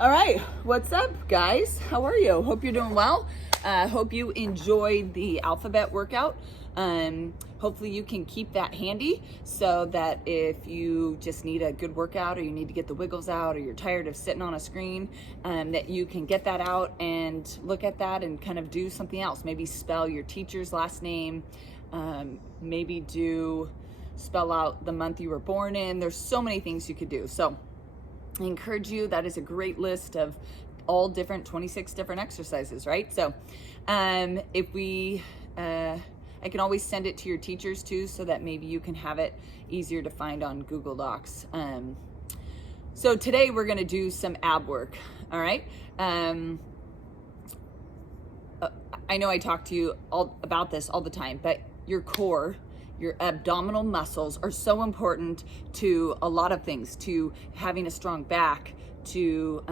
All right, what's up, guys? How are you? Hope you're doing well. Hope you enjoyed the alphabet workout. Hopefully you can keep that handy so that if you just need a good workout or you need to get the wiggles out or you're tired of sitting on a screen, that you can get that out and look at that and kind of do something else. Maybe spell your teacher's last name, maybe spell out the month you were born in. There's so many things you could do. So I encourage you, that is a great list of all 26 different exercises, right? So I can always send it to your teachers too, so that maybe you can have it easier to find on Google Docs. So today we're gonna do some ab work, all right? I know I talk to you all about this all the time, but your core, your abdominal muscles are so important to a lot of things, to having a strong back, to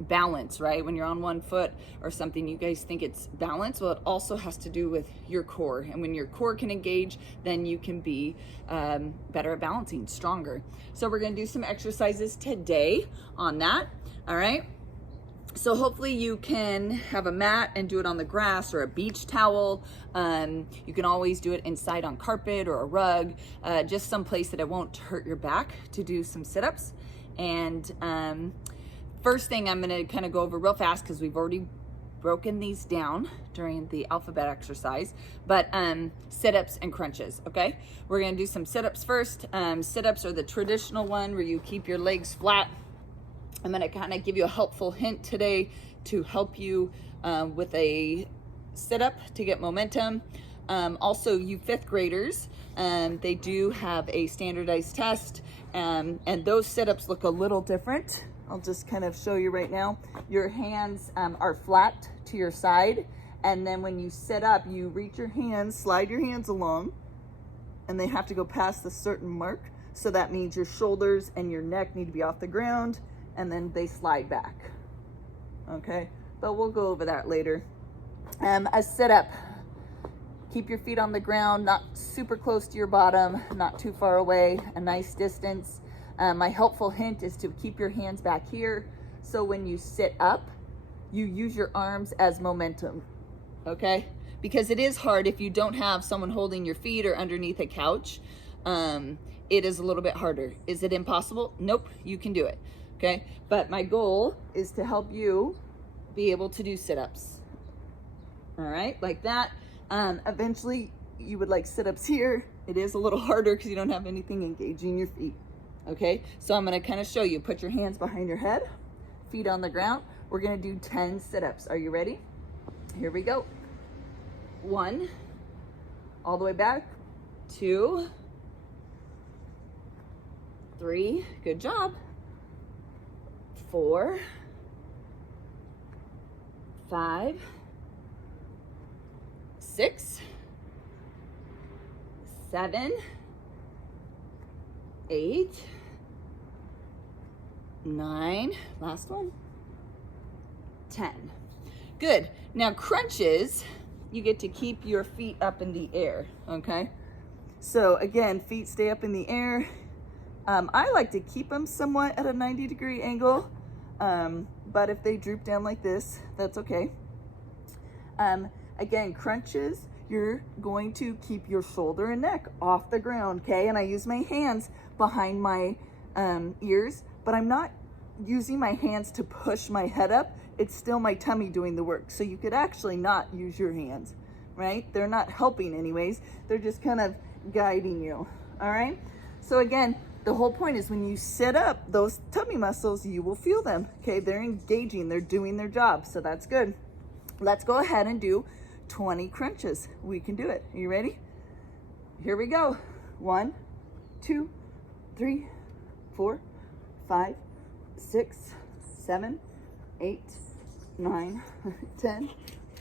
balance, right? When you're on one foot or something, you guys think it's balance. Well, it also has to do with your core. And when your core can engage, then you can be better at balancing, stronger. So we're gonna do some exercises today on that, all right? So hopefully you can have a mat and do it on the grass or a beach towel. You can always do it inside on carpet or a rug, just someplace that it won't hurt your back to do some sit-ups. And first thing I'm gonna kind of go over real fast because we've already broken these down during the alphabet exercise, but sit-ups and crunches, okay? We're gonna do some sit-ups first. Sit-ups are the traditional one where you keep your legs flat. I'm gonna kind of give you a helpful hint today to help you with a sit-up to get momentum. Also, you fifth graders, they do have a standardized test, and those sit-ups look a little different. I'll just kind of show you right now. Your hands are flat to your side, and then when you sit up, you reach your hands, slide your hands along, and they have to go past a certain mark. So that means your shoulders and your neck need to be off the ground, and then they slide back, okay? But we'll go over that later. A sit-up, keep your feet on the ground, not super close to your bottom, not too far away, a nice distance. My helpful hint is to keep your hands back here, so when you sit up, you use your arms as momentum, okay? Because it is hard if you don't have someone holding your feet or underneath a couch. It is a little bit harder. Is it impossible? Nope, you can do it. Okay, but my goal is to help you be able to do sit-ups. All right, like that. Eventually, you would like sit-ups here. It is a little harder because you don't have anything engaging your feet. Okay, so I'm gonna kind of show you. Put your hands behind your head, feet on the ground. We're gonna do 10 sit-ups. Are you ready? Here we go. 1, all the way back. 2, 3, good job. 4, 5, 6, 7, 8, 9, last one, 10. Good. Now crunches, you get to keep your feet up in the air, okay? So again, feet stay up in the air. I like to keep them somewhat at a 90-degree angle. But if they droop down like this, that's okay. Again, crunches, you're going to keep your shoulder and neck off the ground, okay? And I use my hands behind my ears, but I'm not using my hands to push my head up. It's still my tummy doing the work. So you could actually not use your hands, right? They're not helping anyways. They're just kind of guiding you, all right? So again, the whole point is when you sit up, those tummy muscles, you will feel them, okay? They're engaging, they're doing their job, so that's good. Let's go ahead and do 20 crunches. We can do it. Are you ready? Here we go. 1, 2, 3, 4, 5, 6, 7, 8, 9, 10.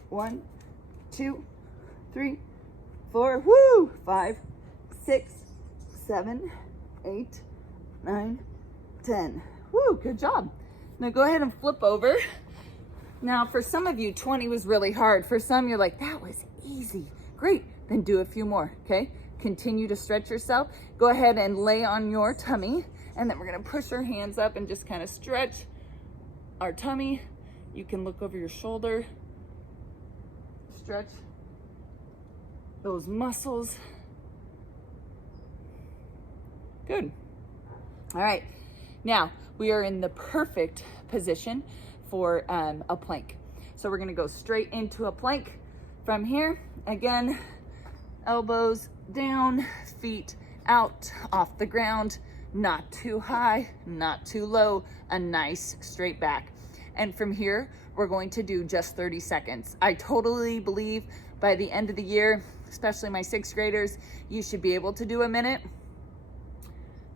1, 2, 3, 4, woo! 5, 6, 7, 8, 9, 10. Woo, good job. Now go ahead and flip over. Now for some of you, 20 was really hard. For some, you're like, that was easy. Great, then do a few more, okay? Continue to stretch yourself. Go ahead and lay on your tummy, and then we're gonna push our hands up and just kind of stretch our tummy. You can look over your shoulder, stretch those muscles. Good. All right, now we are in the perfect position for a plank. So we're gonna go straight into a plank from here. Again, elbows down, feet out off the ground, not too high, not too low, a nice straight back. And from here, we're going to do just 30 seconds. I totally believe by the end of the year, especially my 6th graders, you should be able to do a minute.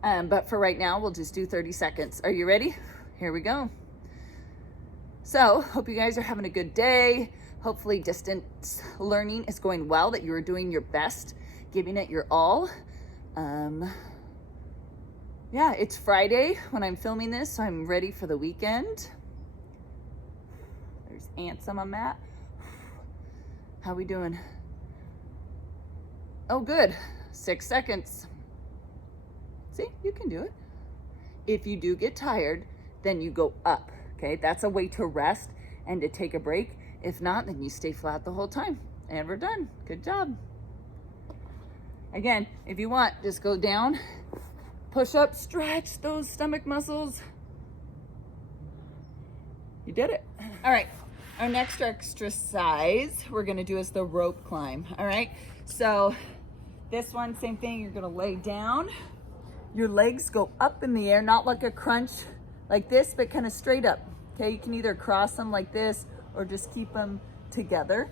But for right now, we'll just do 30 seconds. Are you ready? Here we go. So, hope you guys are having a good day. Hopefully distance learning is going well, that you are doing your best, giving it your all. Yeah, it's Friday when I'm filming this, so I'm ready for the weekend. There's ants on my mat. How we doing? Oh, good. 6 seconds. See, you can do it. If you do get tired, then you go up, okay? That's a way to rest and to take a break. If not, then you stay flat the whole time. And we're done. Good job. Again, if you want, just go down, push up, stretch those stomach muscles. You did it. All right, our next exercise we're gonna do is the rope climb, all right? So this one, same thing, you're gonna lay down. Your legs go up in the air, not like a crunch like this, but kind of straight up, okay? You can either cross them like this or just keep them together,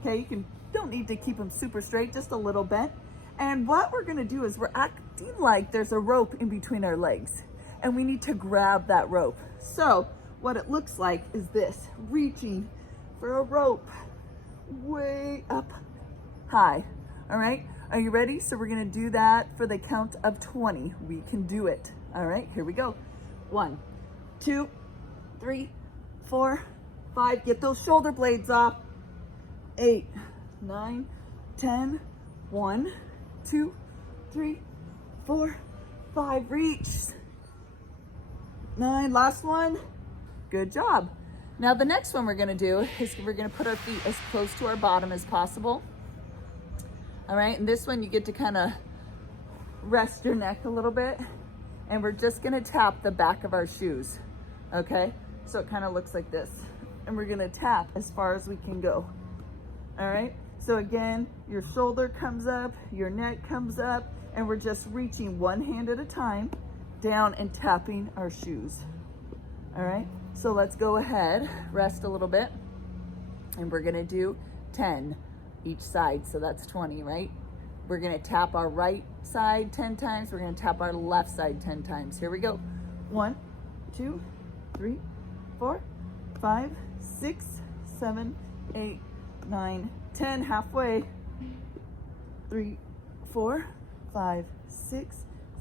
okay? Don't need to keep them super straight, just a little bent. And what we're gonna do is we're acting like there's a rope in between our legs and we need to grab that rope. So what it looks like is this, reaching for a rope way up high, all right? Are you ready? So we're gonna do that for the count of 20. We can do it. All right, here we go. 1, 2, 3, 4, 5. Get those shoulder blades off. 8, 9, 10. 1, 2, 3, 4, 5. Reach. 9, last one. Good job. Now the next one we're gonna do is we're gonna put our feet as close to our bottom as possible. All right, and this one you get to kind of rest your neck a little bit, and we're just gonna tap the back of our shoes, okay? So it kind of looks like this, and we're gonna tap as far as we can go, all right? So again, your shoulder comes up, your neck comes up, and we're just reaching one hand at a time down and tapping our shoes, all right? So let's go ahead, rest a little bit, and we're gonna do 10 each side, so that's 20, right? We're gonna tap our right side 10 times, we're gonna tap our left side 10 times. Here we go. 1, 2, 3, 4, 5, 6, 7, 8, 9, 10, halfway. 3, 4, 5, 6,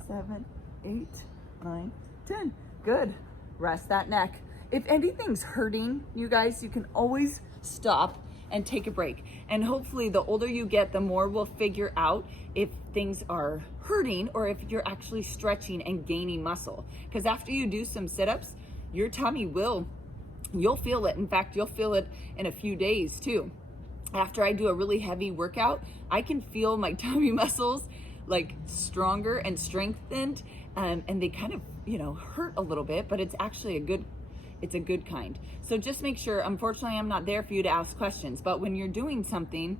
7, 8, 9, 10. Good. Rest that neck. If anything's hurting, you guys, you can always stop and take a break. And hopefully the older you get, the more we'll figure out if things are hurting or if you're actually stretching and gaining muscle. Because after you do some sit-ups, your tummy you'll feel it. In fact, you'll feel it in a few days too. After I do a really heavy workout, I can feel my tummy muscles like stronger and strengthened, and they kind of, hurt a little bit, but it's actually it's a good kind. So just make sure, unfortunately, I'm not there for you to ask questions, but when you're doing something,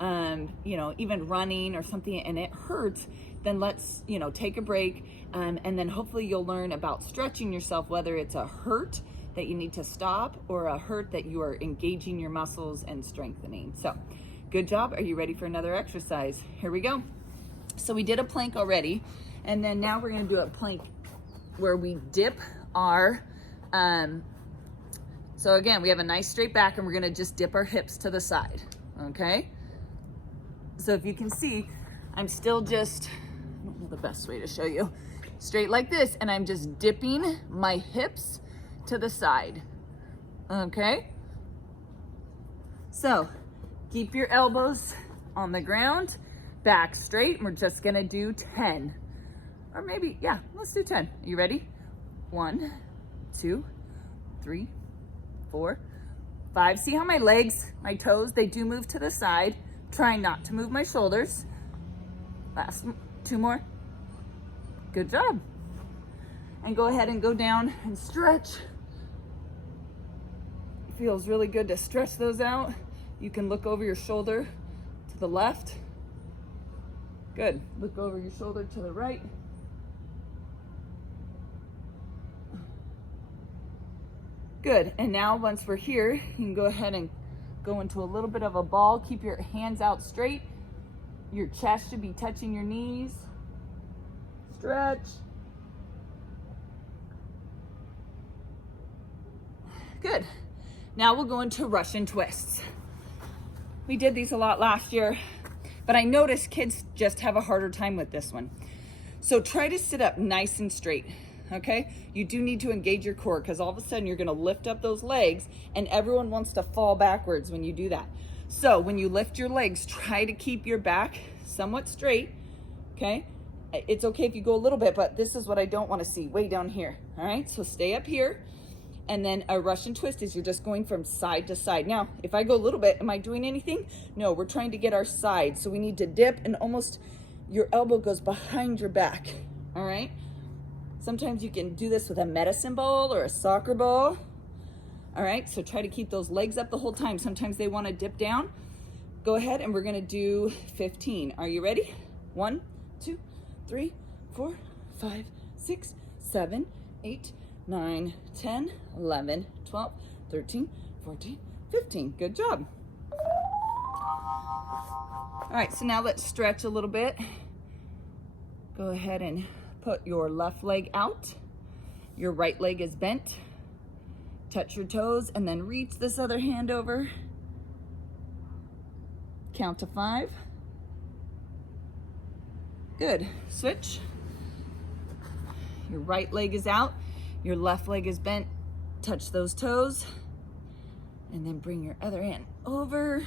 even running or something and it hurts, then let's, take a break. And then hopefully you'll learn about stretching yourself, whether it's a hurt that you need to stop or a hurt that you are engaging your muscles and strengthening. So good job. Are you ready for another exercise? Here we go. So we did a plank already. And then now we're going to do a plank where we dip our, so again, we have a nice straight back and we're gonna just dip our hips to the side, okay? So if you can see, I'm still just, I don't know the best way to show you, straight like this, and I'm just dipping my hips to the side, okay? So keep your elbows on the ground, back straight, and we're just gonna do 10. Or maybe, yeah, let's do 10. You ready? 1, 2, 3, 4, 5. See how my legs, my toes, they do move to the side. Try not to move my shoulders. Last 2 more. Good job. And go ahead and go down and stretch. It feels really good to stretch those out. You can look over your shoulder to the left. Good. Look over your shoulder to the right. Good. And now once we're here, you can go ahead and go into a little bit of a ball. Keep your hands out straight. Your chest should be touching your knees. Stretch. Good. Now we'll go into Russian twists. We did these a lot last year, but I noticed kids just have a harder time with this one. So try to sit up nice and straight, okay? You do need to engage your core because all of a sudden you're gonna lift up those legs and everyone wants to fall backwards when you do that. So when you lift your legs, try to keep your back somewhat straight, okay? It's okay if you go a little bit, but this is what I don't wanna see, way down here, all right? So stay up here. And then a Russian twist is you're just going from side to side. Now, if I go a little bit, am I doing anything? No, we're trying to get our side. So we need to dip and almost your elbow goes behind your back, all right? Sometimes you can do this with a medicine ball or a soccer ball, all right? So try to keep those legs up the whole time. Sometimes they wanna dip down. Go ahead and we're gonna do 15. Are you ready? 1, 2, 3, 4, 5, 6, 7, 8, 9, 10, 11, 12, 13, 14, 15. Good job. All right, so now let's stretch a little bit. Go ahead and put your left leg out. Your right leg is bent. Touch your toes and then reach this other hand over. Count to 5. Good. Switch. Your right leg is out. Your left leg is bent. Touch those toes. And then bring your other hand over.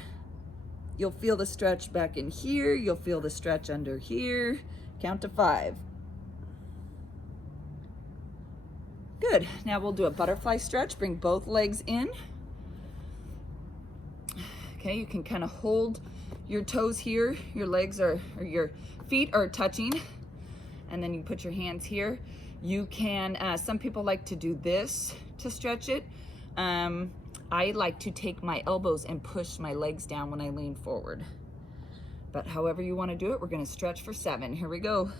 You'll feel the stretch back in here. You'll feel the stretch under here. Count to 5. Good. Now we'll do a butterfly stretch. Bring both legs in. Okay, you can kind of hold your toes here. Your legs or your feet are touching. And then you put your hands here. You can, some people like to do this to stretch it. I like to take my elbows and push my legs down when I lean forward. But however you want to do it, we're going to stretch for 7. Here we go.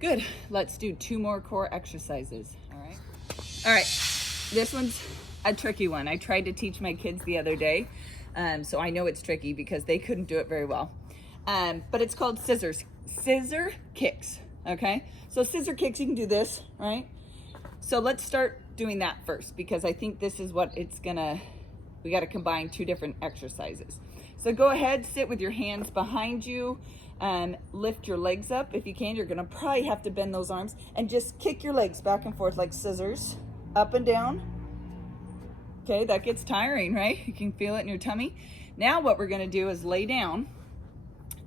Good. Let's do 2 more core exercises. All right. All right. This one's a tricky one. I tried to teach my kids the other day. So I know it's tricky because they couldn't do it very well. But it's called scissor kicks, okay? So scissor kicks, you can do this, right? So let's start doing that first because I think this is what we gotta combine 2 different exercises. So go ahead, sit with your hands behind you, lift your legs up if you can. You're gonna probably have to bend those arms and just kick your legs back and forth like scissors, up and down. Okay, that gets tiring, right? You can feel it in your tummy. Now what we're gonna do is lay down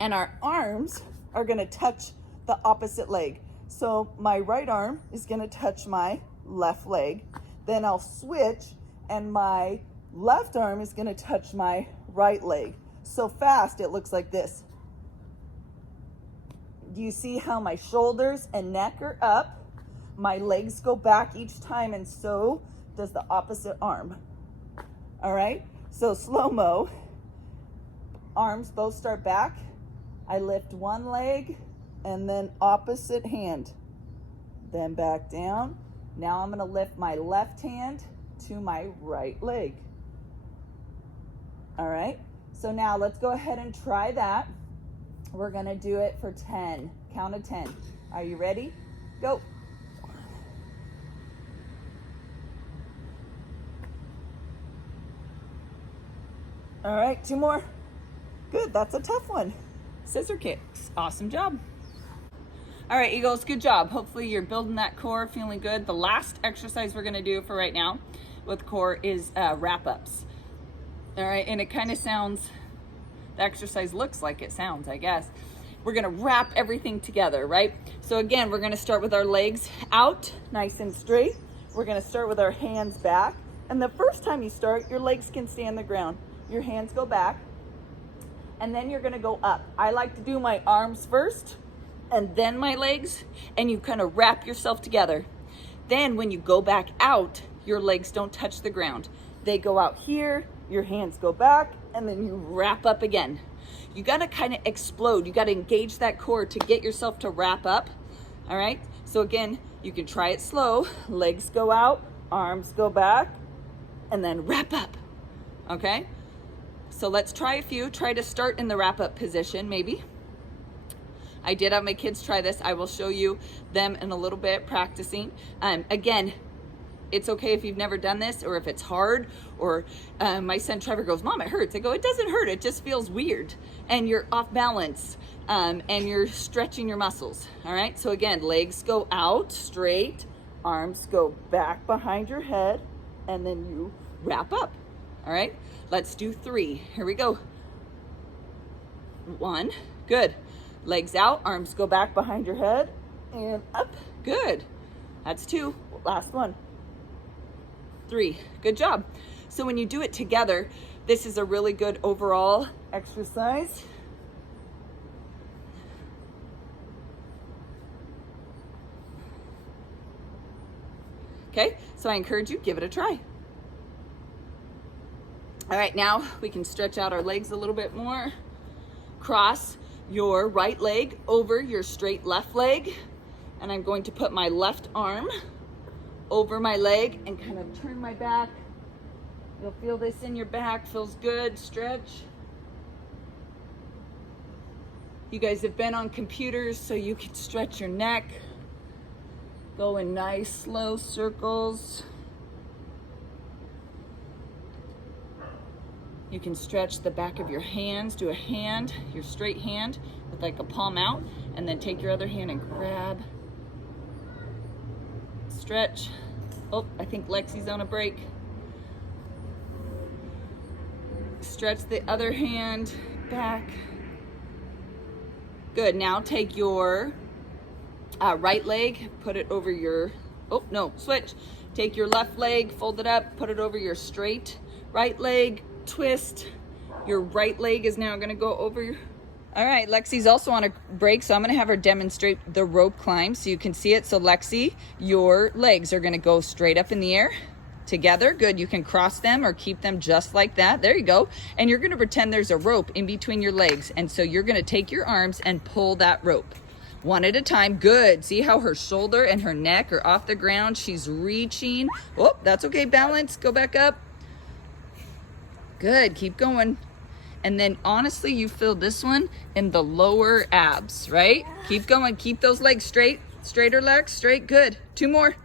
and our arms are gonna touch the opposite leg. So my right arm is gonna touch my left leg. Then I'll switch and my left arm is gonna touch my right leg. So fast, it looks like this. Do you see how my shoulders and neck are up? My legs go back each time and so does the opposite arm. All right, so slow-mo, arms both start back. I lift one leg and then opposite hand, then back down. Now I'm gonna lift my left hand to my right leg. All right, so now let's go ahead and try that. We're gonna do it for 10, count of 10. Are you ready? Go. All right, 2 more. Good, that's a tough one. Scissor kicks, awesome job. All right, Eagles, good job. Hopefully you're building that core, feeling good. The last exercise we're gonna do for right now with core is wrap-ups. All right, and it kind of sounds, the exercise looks like it sounds, I guess. we're gonna wrap everything together, right? So again, we're gonna start with our legs out, nice and straight. We're gonna start with our hands back. And the first time you start, your legs can stay on the ground. Your hands go back, and then you're gonna go up. I like to do my arms first, and then my legs, and you kind of wrap yourself together. Then when you go back out, your legs don't touch the ground. They go out here, your hands go back, and then you wrap up again. You gotta kind of explode. You gotta engage that core to get yourself to wrap up, all right? So again, you can try it slow. Legs go out, arms go back, and then wrap up, okay? So let's try a few. Try to start in the wrap up position, maybe. I did have my kids try this. I will show you them in a little bit practicing. Again, it's okay if you've never done this or if it's hard, or my son Trevor goes, Mom, it hurts. I go, it doesn't hurt. It just feels weird. And you're off balance and you're stretching your muscles. All right. So again, legs go out straight, arms go back behind your head, and then you wrap up. All right. Let's do 3. Here we go. 1. Good. Legs out, arms go back behind your head, and up. Good. That's 2. Last one. 3. Good job. So when you do it together, this is a really good overall exercise. Okay, so I encourage you, give it a try. All right, now we can stretch out our legs a little bit more. Cross your right leg over your straight left leg, and I'm going to put my left arm over my leg and kind of turn my back. You'll feel this in your back, feels good. Stretch. You guys have been on computers, so you can stretch your neck. Go in nice slow circles. You can stretch the back of your hands. Do a hand, your straight hand with like a palm out, and then take your other hand and grab. Stretch. Oh, I think Lexi's on a break. Stretch the other hand back. Good. Now take your right leg, put it over your, oh no, switch. Take your left leg, fold it up, put it over your straight right leg, twist. Your right leg is now gonna go over your, all right, Lexi's also on a break, so I'm gonna have her demonstrate the rope climb so you can see it. So Lexi, your legs are gonna go straight up in the air together. Good, you can cross them or keep them just like that. There you go. And you're gonna pretend there's a rope in between your legs. And so you're gonna take your arms and pull that rope. One at a time. Good. See how her shoulder and her neck are off the ground? She's reaching. Oh, that's okay. Balance. Go back up. Good. Keep going. And then honestly, you feel this one in the lower abs, right? Keep going. Keep those legs straight. Straighter legs. Straight. Good. 2 more.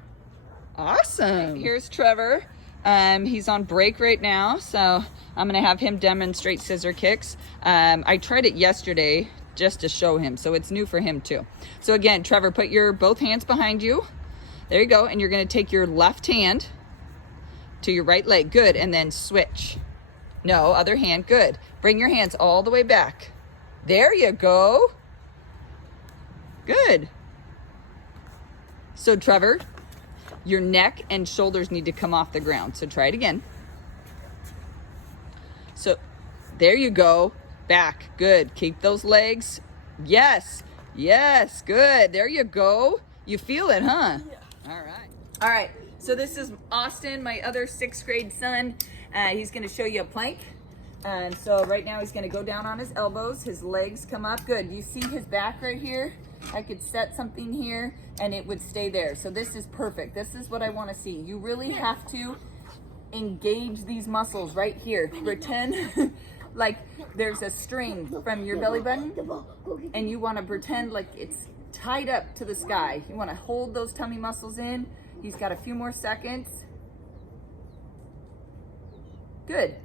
Awesome. Here's Trevor. He's on break right now, so I'm going to have him demonstrate scissor kicks. I tried it yesterday just to show him, so it's new for him too. So again, Trevor, put your both hands behind you. There you go. And you're going to take your left hand to your right leg. Good. And then switch. No, other hand. Good. Bring your hands all the way back. There you go. Good. So Trevor, your neck and shoulders need to come off the ground. So try it again. So there you go. Back. Good. Keep those legs. Yes. Yes. Good. There you go. You feel it, huh? Yeah. All right. All right. So this is Austin, my other 6th grade son. He's going to show you a plank. And so right now he's going to go down on his elbows. His legs come up. Good. You see his back right here? I could set something here and it would stay there. So this is perfect. This is what I want to see. You really have to engage these muscles right here. Pretend like there's a string from your belly button and you want to pretend like it's tied up to the sky. You want to hold those tummy muscles in. He's got a few more seconds. Good.